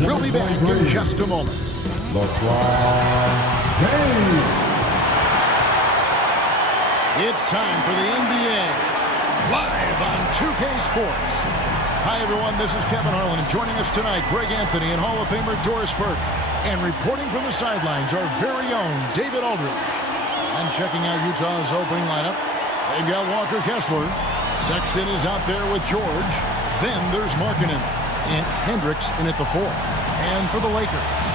We'll be back in just a moment. LeBron James. It's time for the NBA, live on 2K Sports. Hi, everyone. This is Kevin Harlan, and joining us tonight, Greg Anthony and Hall of Famer Doris Burke. And reporting from the sidelines, our very own David Aldridge. And checking out Utah's opening lineup, they've got Walker Kessler. Sexton is out there with George. Then there's Markkanen. And it's Hendricks in at the 4. And for the Lakers,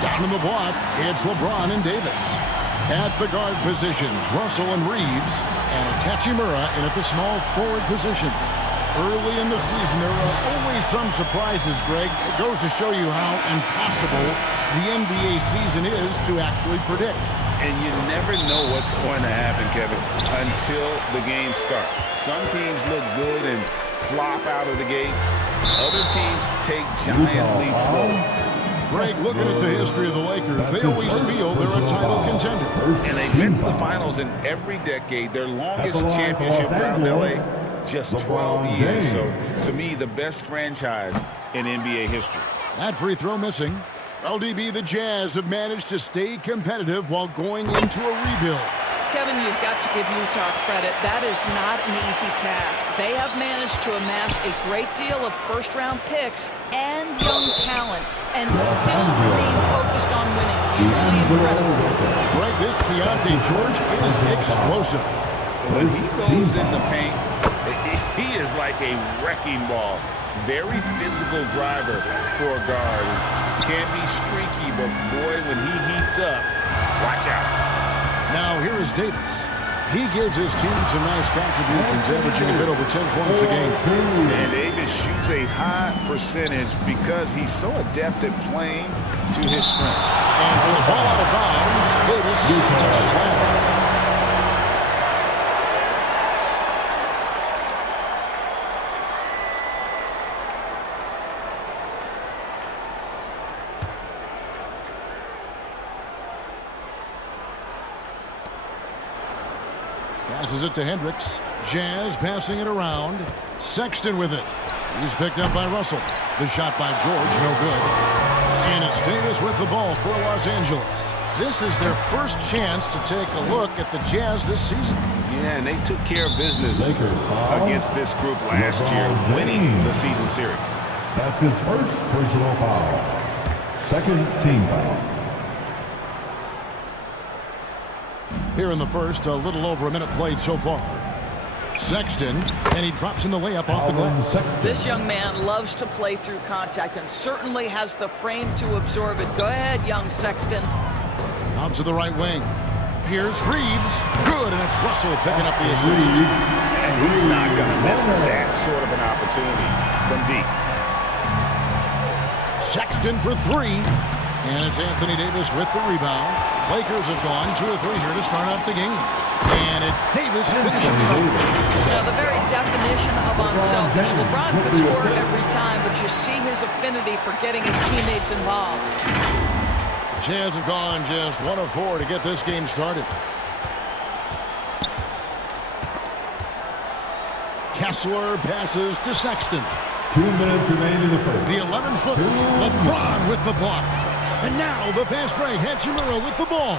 down in the block, it's LeBron and Davis. At the guard positions, Russell and Reeves. And it's Hachimura in at the small forward position. Early in the season, there are only some surprises, Greg. It goes to show you how impossible the NBA season is to actually predict. And you never know what's going to happen, Kevin, until the game starts. Some teams look good and flop out of the gates. Other teams take giant leaps forward. Greg, looking at the history of the Lakers, they always feel they're a title contender. And they've been to the finals in every decade. Their longest championship around LA, just 12 years. So, to me, the best franchise in NBA history. That free throw missing. LDB, the Jazz have managed to stay competitive while going into a rebuild. Kevin, you've got to give Utah credit. That is not an easy task. They have managed to amass a great deal of first-round picks and young talent and still remain focused on winning. Truly incredible. Greg, this Keontae George is explosive. When he goes in the paint, he is like a wrecking ball. Very physical driver for a guard. Can be streaky, but boy, when he heats up, watch out. Now, here is Davis. He gives his team some nice contributions, averaging a bit over 10 points a game. And Davis shoots a high percentage because he's so adept at playing to his strength. And for the ball out of bounds, Davis touched it last. Passes it to Hendricks. Jazz passing it around. Sexton with it. He's picked up by Russell. The shot by George, no good. And it's Davis with the ball for Los Angeles. This is their first chance to take a look at the Jazz this season. Yeah, and they took care of business against this group last year, winning the season series. That's his first personal foul. Second team foul. Here in the first, a little over a minute played so far. Sexton, and he drops in the layup off the glass. This young man loves to play through contact and certainly has the frame to absorb it. Go ahead, young Sexton. Out to the right wing. Here's Reeves. Good, and it's Russell picking up the assist. And he's not going to miss that sort of an opportunity from deep. Sexton for 3. And it's Anthony Davis with the rebound. Lakers have gone 2 or 3 here to start off the game. And it's Davis finishing it up. Now, the very definition of unselfish. LeBron could score every time, but you see his affinity for getting his teammates involved. Jazz have gone just 1 of 4 to get this game started. Kessler passes to Sexton. 2 minutes remaining in the first. The 11-footer, LeBron with the block. And now the fast break, Hachimura with the ball.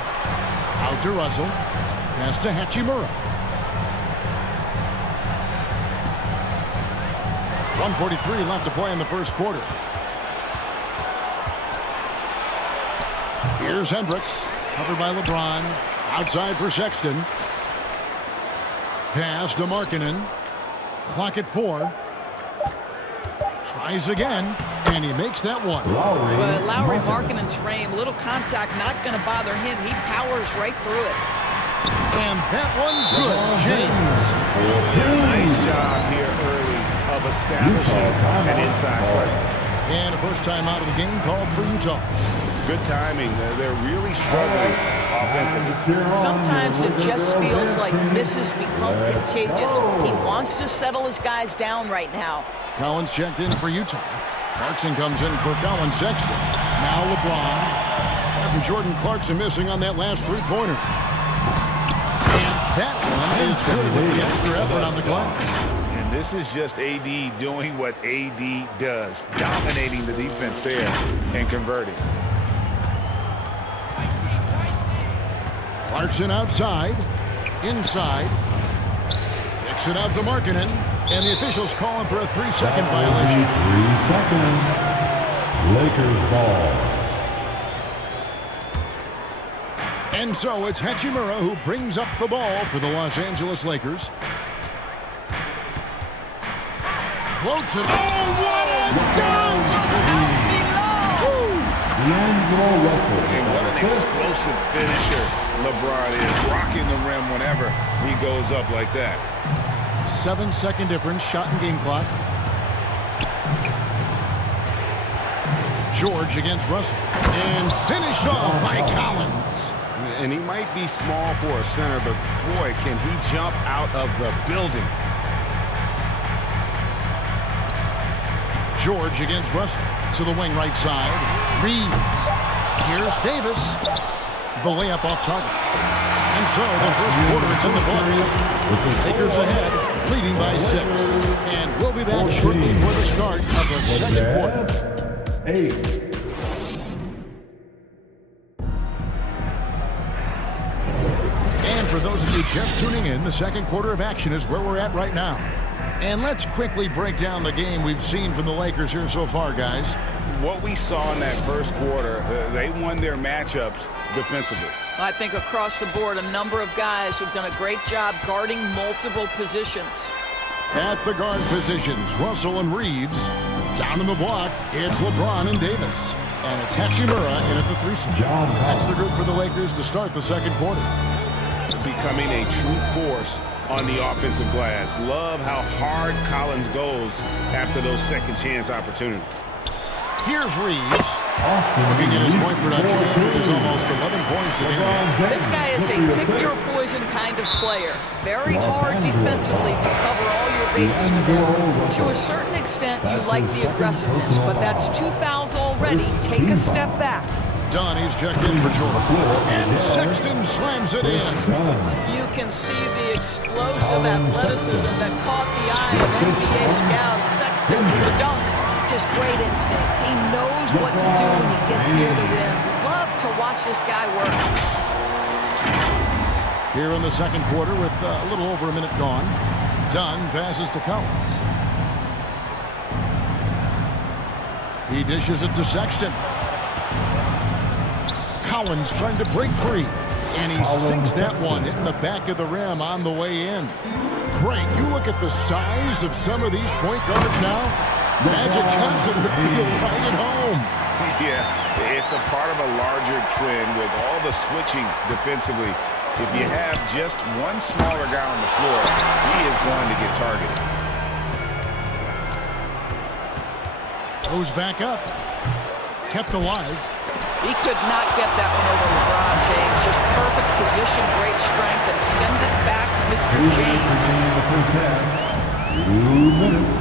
Out to Russell. Pass to Hachimura. 1:43 left to play in the first quarter. Here's Hendricks, covered by LeBron. Outside for Sexton. Pass to Markkanen. Clock at 4. Tries again, and he makes that one. But Lauri Markkanen's frame, little contact, not going to bother him. He powers right through it. And that one's good. James. Nice job here early of establishing an inside presence. And a first time out of the game called for Utah. Good timing. They're really struggling offensively. Sometimes it just feels like misses become contagious. He wants to settle his guys down right now. Collins checked in for Utah. Clarkson comes in for Colin Sexton. Now LeBron. After Jordan Clarkson missing on that last three-pointer. And that one is good with the extra effort on the glass. And And this is just AD doing what AD does, dominating the defense there and converting. Clarkson outside, inside, kicks it out to Markkanen, and the officials call him for a 3-second violation. 3 seconds. Lakers ball. And so it's Hachimura who brings up the ball for the Los Angeles Lakers. Floats it. Oh, what a dunk! And what an explosive finisher LeBron is, rocking the rim whenever he goes up like that. 7-second difference, shot and game clock. George against Russell. And finished off by Collins. And he might be small for a center, but boy, can he jump out of the building. George against Russell. To the wing right side. Reeves. Here's Davis. The layup off target. And so the first quarter is in the books. Lakers ahead, leading by 6. And we'll be back shortly for the start of the second quarter. 8. And for those of you just tuning in, the second quarter of action is where we're at right now. And let's quickly break down the game we've seen from the Lakers here so far, guys. What we saw in that first quarter, they won their matchups defensively. I think across the board, a number of guys who've done a great job guarding multiple positions. At the guard positions, Russell and Reeves. Down in the block, it's LeBron and Davis. And it's Hachimura in at the 3 spot. That's the group for the Lakers to start the second quarter. Becoming a true force on the offensive glass. Love how hard Collins goes after those second chance opportunities. Here's Reeves. Looking at his point production, there's almost 11 points a game. This guy is a pick-your-poison kind of player. Very hard defensively to cover all your bases with him. To a certain extent, you like the aggressiveness, but that's 2 fouls already. Take a step back. Donnie's checked in for Jordan. And Sexton slams it in. You can see the explosive athleticism that caught the eye of NBA scout Sexton with the dunk. Just great instincts. He knows what to do when he gets near the rim. Love to watch this guy work. Here in the second quarter with a little over a minute gone. Dunn passes to Collins. He dishes it to Sexton. Collins trying to break free. And he sinks that one, hitting the back of the rim on the way in. Craig, you look at the size of some of these point guards now. Magic Johnson would feel right at home. Yeah, it's a part of a larger trend with all the switching defensively. If you have just one smaller guy on the floor, he is going to get targeted. Goes back up. Kept alive. He could not get that one over LeBron James. Just perfect position, great strength, and send it back, Mr. James. 2 minutes.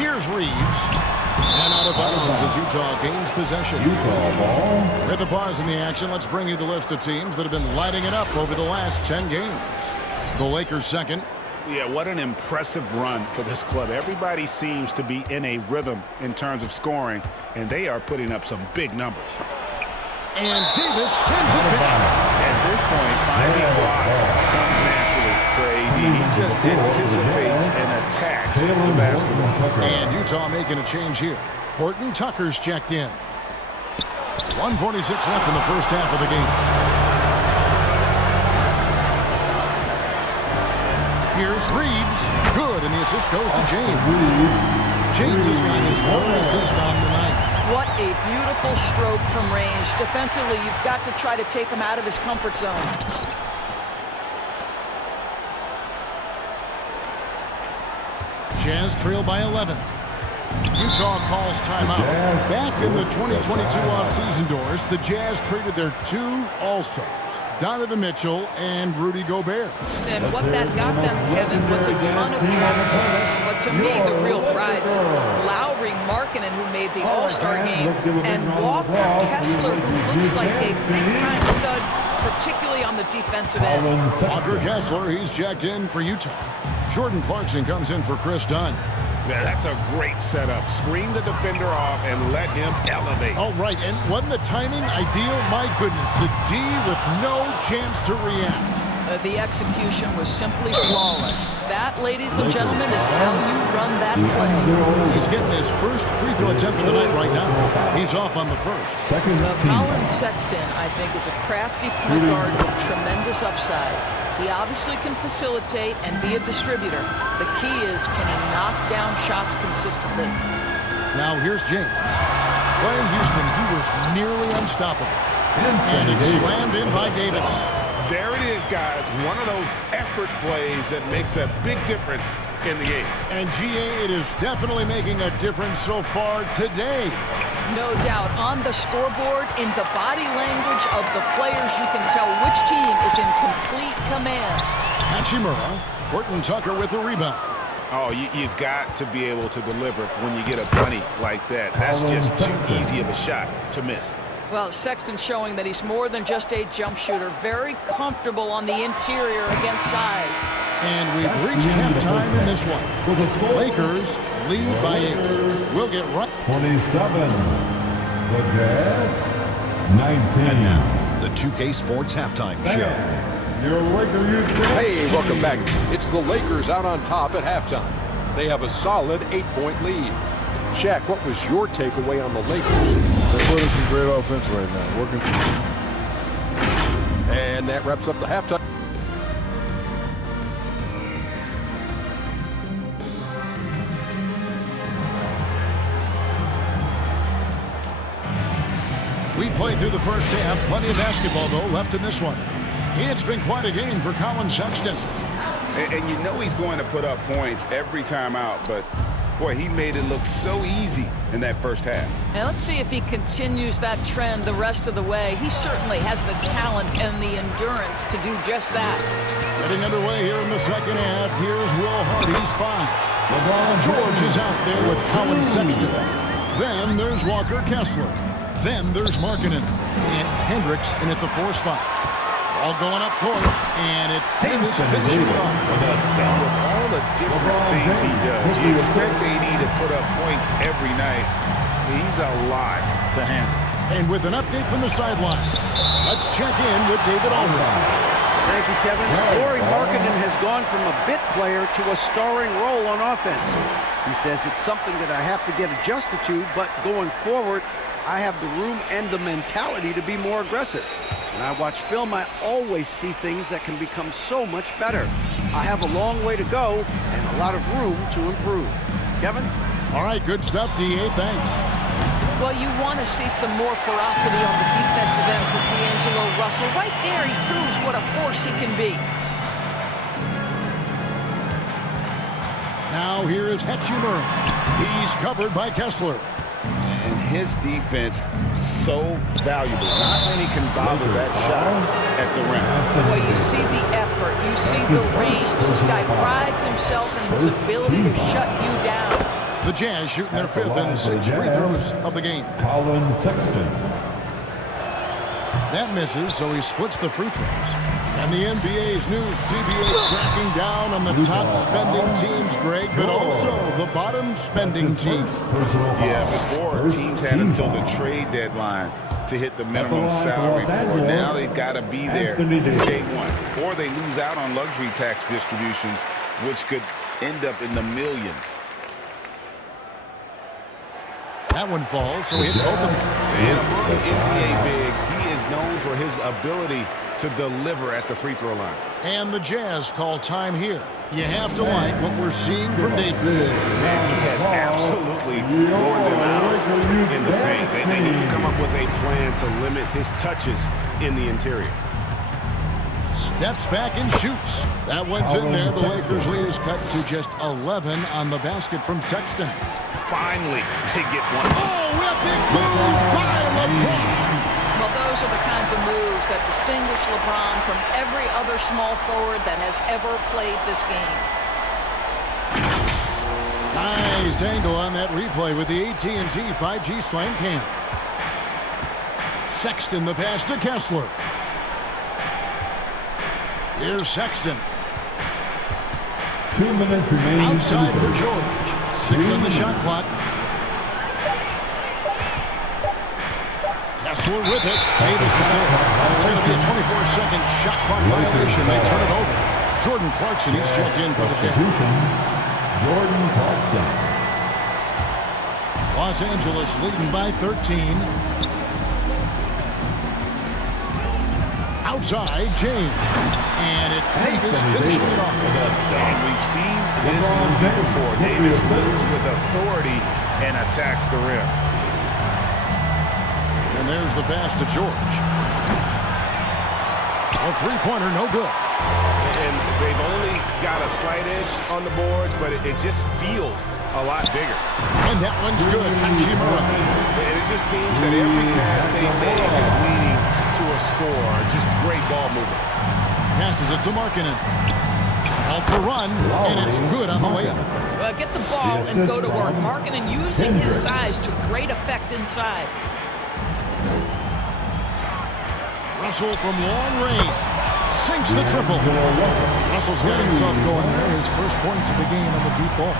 Here's Reeves. And out of bounds as Utah gains possession. Utah ball. With the pause in the action, let's bring you the list of teams that have been lighting it up over the last 10 games. The Lakers second. Yeah, what an impressive run for this club. Everybody seems to be in a rhythm in terms of scoring, and they are putting up some big numbers. And Davis sends it back. At this point, finding blocks comes naturally for AD. He just anticipates and attacks the basketball. And Utah making a change here. Horton Tucker's checked in. 1:46 left in the first half of the game. Here's Reeves. Good, and the assist goes to James. James has got his one assist on the night. What a beautiful stroke from range. Defensively, you've got to try to take him out of his comfort zone. Jazz trail by 11. Utah calls timeout. Back in the 2022 offseason doors, the Jazz traded their 2 All-Stars, Donovan Mitchell and Rudy Gobert. And what that got them, Kevin, was a ton of trophies. But to me, the real prizes, Lauri Markkanen, who made the All-Star game, and Walker Kessler, who looks like a big-time stud particularly on the defensive end. Walker Kessler, he's checked in for Utah. Jordan Clarkson comes in for Chris Dunn. Yeah, that's a great setup. Screen the defender off and let him elevate. Oh, right, and wasn't the timing ideal? My goodness, the D with no chance to react. The execution was simply flawless. That, ladies and gentlemen, is how you run that play. He's getting his first free throw attempt of the night right now. He's off on the first. Colin Sexton, I think, is a crafty point guard with tremendous upside. He obviously can facilitate and be a distributor. The key is, can he knock down shots consistently? Now here's James. Playing Houston, he was nearly unstoppable. And it's slammed in by Davis. There it is, guys. One of those effort plays that makes a big difference in the game. And GA, it is definitely making a difference so far today. No doubt. On the scoreboard, in the body language of the players, you can tell which team is in complete command. Hachimura, Horton Tucker with the rebound. Oh, you've got to be able to deliver when you get a bunny like that. That's just too easy of a shot to miss. Well, Sexton showing that he's more than just a jump shooter. Very comfortable on the interior against size. And we've reached halftime in this one. Lakers lead by 8. We'll get right. 27. The Jazz. 19. Now, the 2K Sports Halftime Show. Your Lakers. Hey, welcome back. It's the Lakers out on top at halftime. They have a solid 8-point lead. Shaq, what was your takeaway on the Lakers? They're putting some great offense right now. Working. And that wraps up the halftime. We played through the first half. Plenty of basketball, though, left in this one. It's been quite a game for Colin Sexton. And you know he's going to put up points every time out, but boy, he made it look so easy in that first half. And let's see if he continues that trend the rest of the way. He certainly has the talent and the endurance to do just that. Getting underway here in the second half. Here's Will Hardy's 5. LeBron George is out there with Colin Sexton. Then there's Walker Kessler. Then there's Markkanen. And it's Hendricks in at the 4 spot. All going up court, and it's Davis finishing it off. And with all the different things he does, you expect AD to put up points every night. He's a lot to handle. And with an update from the sideline, let's check in with David Aldridge. Thank you, Kevin. Lauri Markkanen has gone from a bit player to a starring role on offense. He says it's something that I have to get adjusted to, but going forward, I have the room and the mentality to be more aggressive. When I watch film, I always see things that can become so much better. I have a long way to go and a lot of room to improve. Kevin? All right, good stuff, D.A. Thanks. Well, you want to see some more ferocity on the defensive end for D'Angelo Russell. Right there, he proves what a force he can be. Now here is Hachimura. He's covered by Kessler. And his defense so valuable. Not many can bother that shot at the rim. Well, you see the effort. You see the range. This guy prides himself in his ability to shut you down. The Jazz shooting their 5th and 6th free throws of the game. Colin Sexton. That misses, so he splits the free throws. And the NBA's new CBA cracking down on the top spending teams, Greg, but also the bottom spending teams. Yeah, before teams had until the trade deadline to hit the minimum salary floor. Now they've got to be there day one, or they lose out on luxury tax distributions, which could end up in the millions. That one falls, so he hits both of them. And among NBA bigs, he is known for his ability to deliver at the free throw line. And the Jazz call time here. You have to like what we're seeing from Davis. Man, he has absolutely worn them out in the paint. They need to come up with a plan to limit his touches in the interior. Steps back and shoots. That one's in there. The Lakers lead is cut to just 11 on the basket from Sexton. Finally, they get one. Oh, a big move by LeBron. Well, those are the kinds of moves that distinguish LeBron from every other small forward that has ever played this game. Nice angle on that replay with the AT&T 5G Slam Cam. Sexton the pass to Kessler. Here's Sexton. 2 minutes remaining. Outside for George. 6 on the shot clock. Kessler with it. Davis is there. It's going to be a 24-second shot clock violation. They turn it over. Jordan Clarkson, he's checked in for the Jazz. Jordan Clarkson. Los Angeles leading by 13. Outside, James. And it's Davis finishing it off. And we've seen this movie before. Davis moves with authority and attacks the rim. And there's the pass to George. A three-pointer, no good. And they've only got a slight edge on the boards, but it just feels a lot bigger. And that one's good. Hachimura. And it just seems that every pass they make is leading to a score. Just great ball movement. Passes it to Markkanen. Out the run, and it's good on the way up. Get the ball and go to work. Markkanen using his size to great effect inside. Russell from long range. Sinks the triple. Russell's got himself going there. His first points of the game on the deep ball.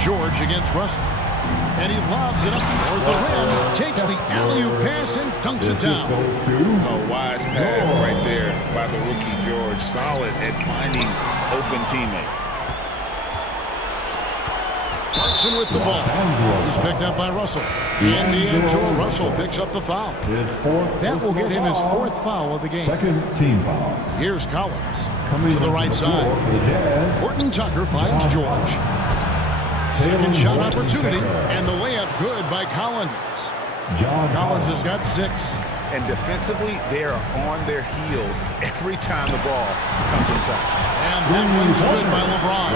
George against Russell. And he lobs it up toward the rim. Takes the alley-oop pass and dunks it down. A wise pass right there by the rookie George. Solid at finding open teammates. Clarkson with the ball. He's picked up by Russell. And D'Angelo Russell picks up the foul. That will get him his 4th foul of the game. Second team foul. Here's Collins to the right side. Horton Tucker finds George. Second shot opportunity. And the layup good by Collins. Collins has got 6. And defensively, they are on their heels every time the ball comes inside. And that one's good by LeBron.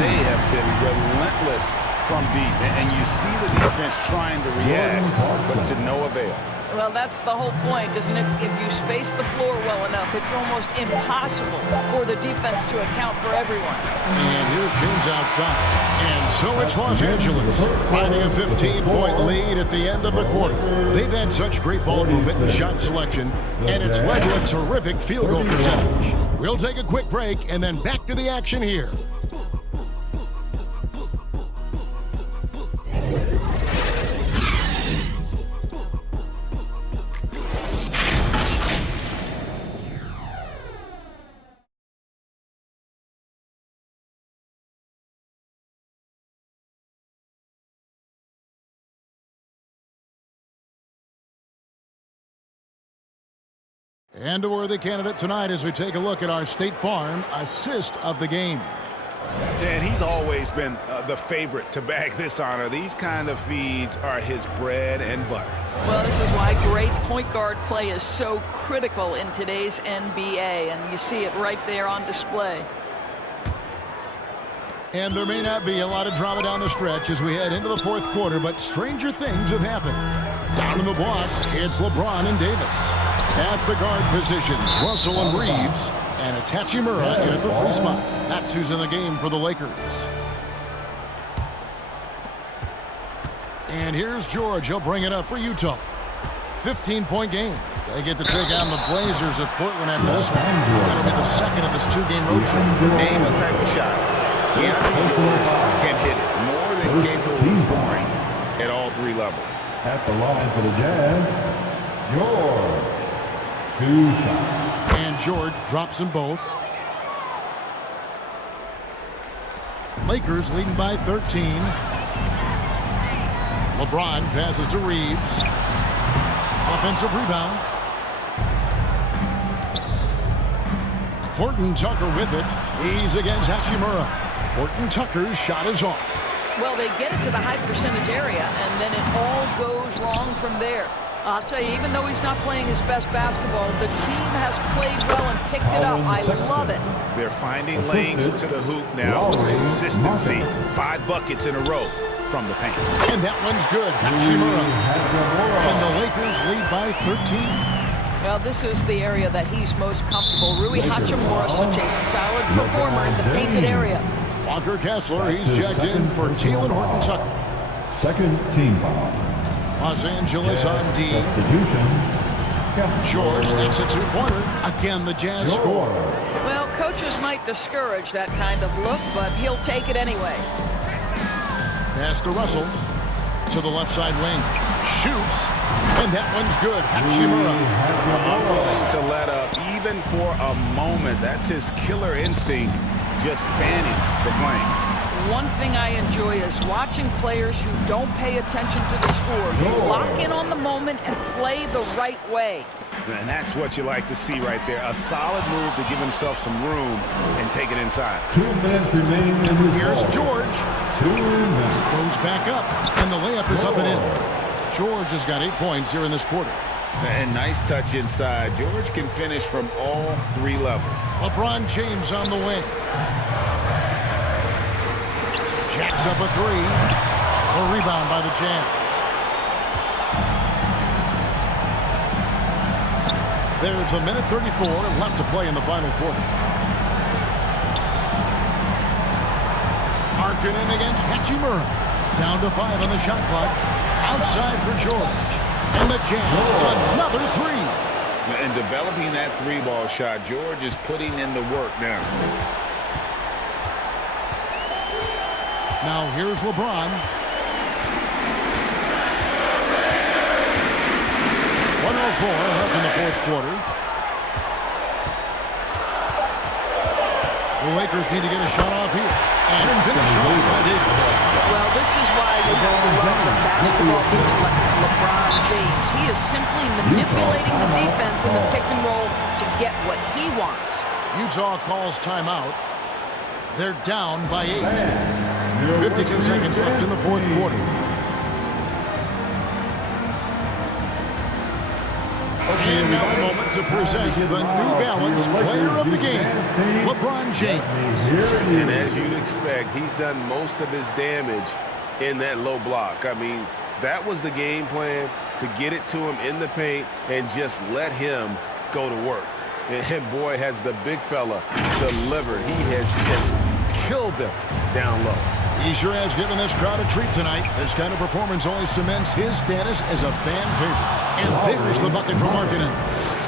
They have been relentless from deep. And you see the defense trying to react, but to no avail. Well, that's the whole point, isn't it? If you space the floor well enough, it's almost impossible for the defense to account for everyone. And here's James outside. And so it's Los Angeles finding a 15-point lead at the end of the quarter. They've had such great ball movement and shot selection, and it's led to a terrific field goal percentage. We'll take a quick break and then back to the action here. And a worthy candidate tonight as we take a look at our State Farm assist of the game. And he's always been the favorite to bag this honor. These kind of feeds are his bread and butter. Well, this is why great point guard play is so critical in today's NBA, and you see it right there on display. And there may not be a lot of drama down the stretch as we head into the 4th quarter, but stranger things have happened. Down in the blocks, it's LeBron and Davis. At the guard positions, Russell and Reeves. And it's Hachimura in at the 3 spot. That's who's in the game for the Lakers. And here's George. He'll bring it up for Utah. 15-point game. They get to take on the Blazers at Portland after this one. That'll be the second of this 2-game road trip. Name a type of shot. Can hit it more than capable of scoring at all 3 levels. At the line for the Jazz, George. 2 shots. And George drops them both. Lakers leading by 13. LeBron passes to Reeves. Offensive rebound. Horton Tucker with it. He's against Hachimura. Horton Tucker's shot is off. Well, they get it to the high percentage area, and then it all goes wrong from there. I'll tell you, even though he's not playing his best basketball, the team has played well and picked it up. I love it. They're finding lanes to the hoop now with consistency. 5 buckets in a row from the paint. And that one's good. Hachimura. And the Lakers lead by 13. Well, this is the area that he's most comfortable. Rui Hachimura, such a solid performer in the painted area. Walker Kessler, he's checked in for Teal and Horton Tucker. Second team foul. Los Angeles on D. Substitution. George takes a two-pointer. Again, the Jazz score. Well, coaches might discourage that kind of look, but he'll take it anyway. Pass to Russell. To the left side wing. Shoots. And that one's good. Hachimura. Unwilling to let up even for a moment. That's his killer instinct, just spanning the flank. One thing I enjoy is watching players who don't pay attention to the score. You lock in on the moment and play the right way. And that's what you like to see right there. A solid move to give himself some room and take it inside. 2 minutes remaining in this Here's ball. George. 2 minutes. Goes back up. And the layup is up and in. George has got 8 points here in this quarter. And nice touch inside. George can finish from all 3 levels. LeBron James on the wing. Jacks up a 3. A rebound by the Jazz. There's a minute 34 left to play in the final quarter. Markkanen against Hachimura. Down to 5 on the shot clock. Outside for George. And the Jazz another 3. And developing that 3-ball shot, George is putting in the work now. Now here's LeBron. 1:04 left in the fourth quarter. The Lakers need to get a shot off here. And finish off by Davis. Well, this is why you have to love the basketball intellect of LeBron James. He is simply manipulating the defense in the pick and roll to get what he wants. Utah calls timeout. They're down by 8. 52 seconds left in the fourth quarter. And now a moment to present the New Balance player of the game, LeBron James. And as you'd expect, he's done most of his damage in that low block. I mean, that was the game plan, to get it to him in the paint and just let him go to work. And boy, has the big fella delivered. He has just killed them down low. He sure has given this crowd a treat tonight. This kind of performance only cements his status as a fan favorite. And there's the bucket from Markkanen.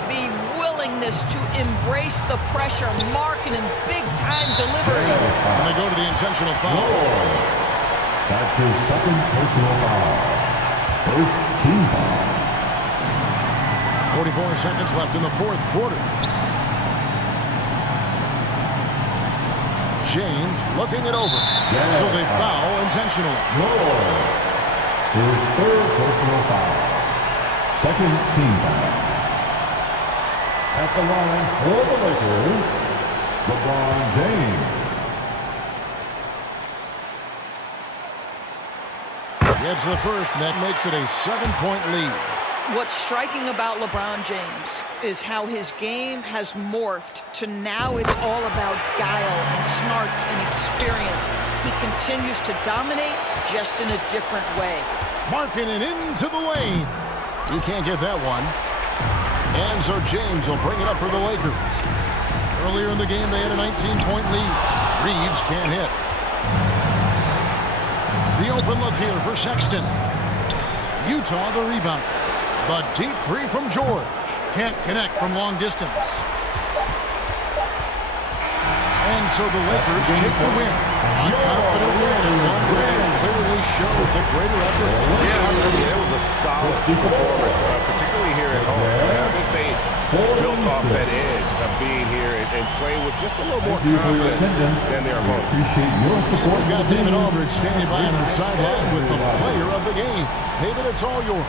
The willingness to embrace the pressure. Markkanen, big-time delivery. And they go to the intentional foul. That's his second personal foul. First team foul. 44 seconds left in the fourth quarter. James looking it over. So they foul intentionally. His third personal foul. Second team foul. At the line for the Lakers, LeBron James. Gets the first, and that makes it a 7-point lead. What's striking about LeBron James is how his game has morphed to now it's all about guile and smarts and experience. He continues to dominate, just in a different way. Markkanen into the lane. You can't get that one. And so James will bring it up for the Lakers. Earlier in the game, they had a 19-point lead. Reeves can't hit. The open look here for Sexton. Utah the rebound. The deep 3 from George. Can't connect from long distance. And so the Lakers take the win. A confident win, and one where they clearly showed the greater effort. Yeah, it was a solid performance, particularly here at home. I think they built off that edge of being here and playing with just a little more confidence than their opponent. Appreciate your support. We've got David Aldridge standing by on the sideline with the player of the game. David, it's all yours.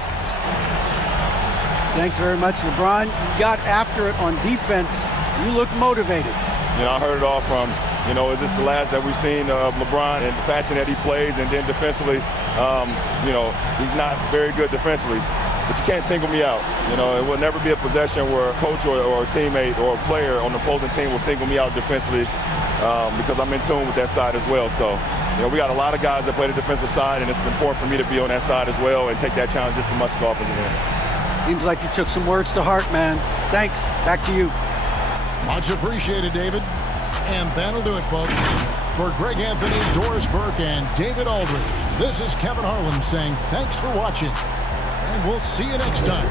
Thanks very much, LeBron. You got after it on defense. You look motivated. You know, I heard it all from, you know, is this the last that we've seen of LeBron and the fashion that he plays? And then defensively, you know, he's not very good defensively. But you can't single me out. You know, it will never be a possession where a coach or a teammate or a player on the opposing team will single me out defensively because I'm in tune with that side as well. So, you know, we got a lot of guys that play the defensive side, and it's important for me to be on that side as well and take that challenge just as much as the offensive end. Seems like you took some words to heart, man. Thanks. Back to you. Much appreciated, David. And that'll do it, folks. For Greg Anthony, Doris Burke, and David Aldridge, this is Kevin Harlan saying thanks for watching. And we'll see you next time.